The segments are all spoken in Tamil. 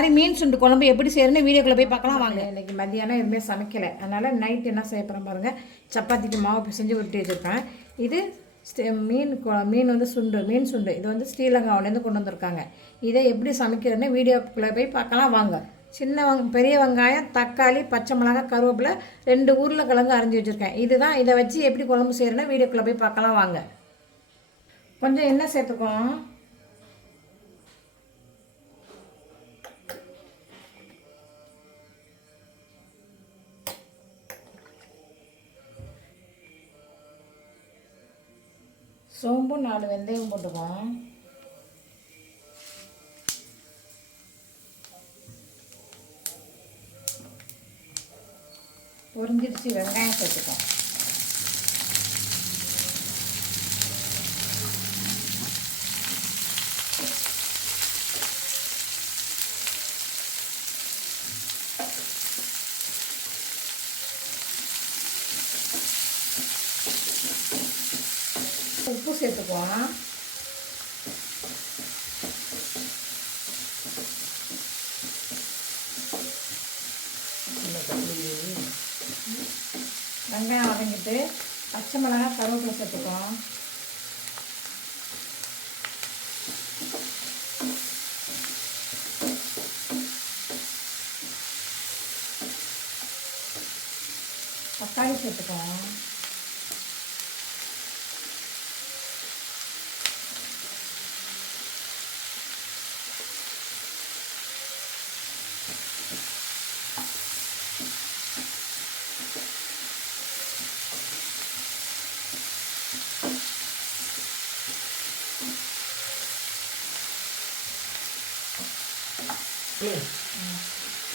மாதிரி மீன் சுண்டு குழம்பு எப்படி செய்யறதுன்னு வீடியோக்குள்ளே போய் பார்க்கலாம் வாங்க. இன்னைக்கு மத்தியானம் எதுவுமே சமைக்கலை. அதனால் நைட் என்ன செய்ய போகிறேன் பாருங்கள் சப்பாத்திக்கு மாவு பிசைஞ்சு உருட்டி வச்சுருக்கேன். இது மீன் மீன் வந்து சுண்டு மீன் சுண்டு. இது வந்து ஸ்ரீலங்காவிலேருந்து கொண்டு வந்திருக்காங்க. இதை எப்படி சமைக்கிறதுன்னு வீடியோக்குள்ளே போய் பார்க்கலாம் வாங்க. சின்ன வெங் பெரிய வெங்காயம் தக்காளி பச்சை மிளகாய் கருவேப்பிலை ரெண்டு உருளைக்கிழங்கு அரைஞ்சி வச்சுருக்கேன். இதுதான் இதை வச்சு எப்படி குழம்பு செய்யறேன்னு வீடியோக்குள்ளே போய் பார்க்கலாம் வாங்க. கொஞ்சம் எண்ணெய் சேர்த்துக்கோம் சோம்பு நாலு வெந்தயம் போட்டுக்குவோம். பொரிஞ்சிருச்சு வெங்காயம் சேர்த்துக்கோம் சேர்த்துக்குவோம். வெங்காயம் வதங்கிட்டு பச்சை மிளகாய் கருவேப்பிலை சேர்த்துக்குவோம். தக்காளி சேர்த்துக்குவோம்.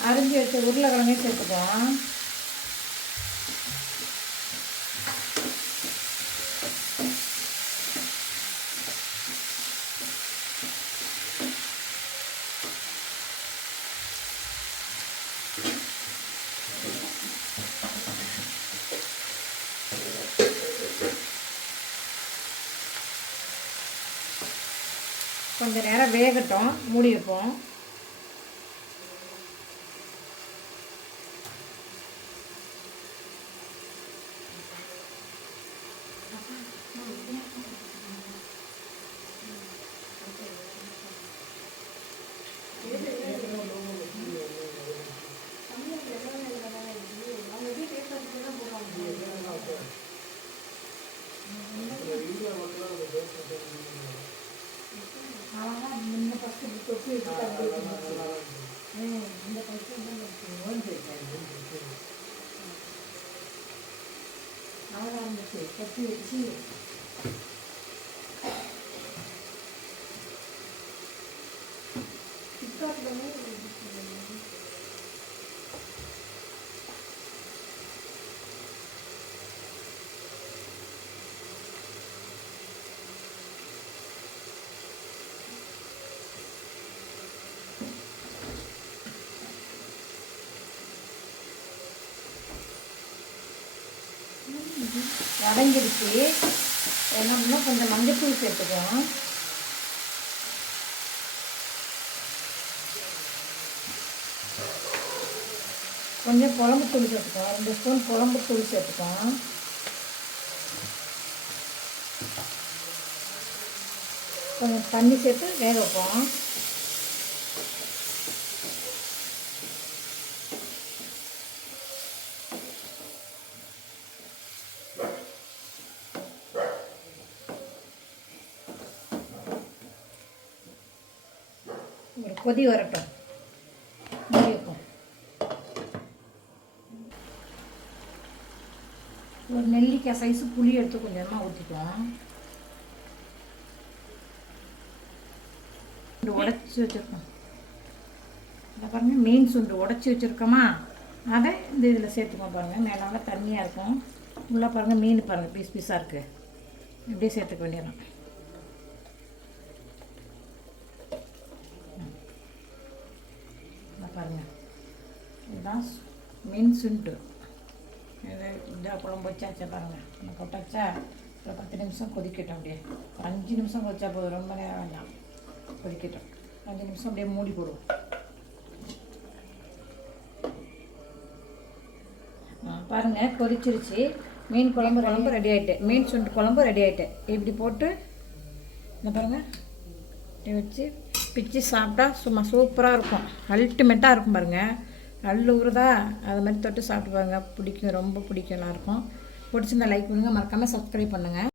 அரிஞ்சு வச்ச உருளைக்கிழங்கையும் சேர்த்துக்கலாம். கொஞ்ச நேரம் வேகட்டும் மூடி வைப்போம் తొక్కి తగ్గి ఇంత కష్టం ఫోన్ చేశాను అవడానికి తొక్కి వచ్చి టిక్టాక్లోనే வடைஞ்சிருச்சு என்ன கொஞ்சம் மஞ்சத்தூள் சேர்த்துக்கலாம் கொஞ்சம் குழம்பு தூள் சேர்த்துக்கோம் ரெண்டு ஸ்பூன் குழம்பு தூள் சேர்த்துக்கோம் கொஞ்சம் தண்ணி சேர்த்து வேக வைப்போம். ஒரு கொதி வரட்டும். மூடி வைப்போம். ஒரு நெல்லிக்காய் சைஸு புளி எடுத்து கொஞ்சமாக ஊற்றிக்குவோம் சுண்டு உடச்சி வச்சுருக்கோம். இதை பாருங்கள் மீன் சுண்டு உடச்சி வச்சுருக்கோமா? அதை இந்த இதில் சேர்த்துக்கோம் பாருங்கள் மேலால தண்ணியாக இருக்கும். உள்ளே பாருங்கள் மீன் பாருங்கள் பீஸ் பீஸாக இருக்குது இப்படியே சேர்த்துக்க வேண்டியதான் பாருங்கள் இதுதான் மீன் சுண்டு. இது இதாக குழம்பு வச்சாச்சா பாருங்கள் நம்ம போட்டாச்சா ஒரு பத்து நிமிஷம் கொதிக்கட்டும் அப்படியே. அஞ்சு நிமிஷம் கொதிச்சா போதும். ரொம்ப நேரம் வேண்டாம். கொதிக்கட்டும். அஞ்சு நிமிஷம் அப்படியே மூடி போடுவோம். பாருங்கள் கொதிச்சிருச்சு. மீன் குழம்பு குழம்பு ரெடி ஆகிட்டேன் மீன் சுண்டு குழம்பு ரெடி ஆகிட்டு இப்படி போட்டு இந்த பாருங்கள் இப்படி வச்சு பிச்சு சாப்பிட்டா சும்மா சூப்பராக இருக்கும். அல்டிமேட்டாக இருக்கும் பாருங்கள் அள்ளு ஊறுதா அது மாதிரி தொட்டு சாப்பிட்டு பாருங்க பிடிக்கும் ரொம்ப பிடிக்கும் நல்லாயிருக்கும் பிடிச்சிருந்தா லைக் பண்ணுங்கள் மறக்காமல் சப்ஸ்கிரைப் பண்ணுங்கள்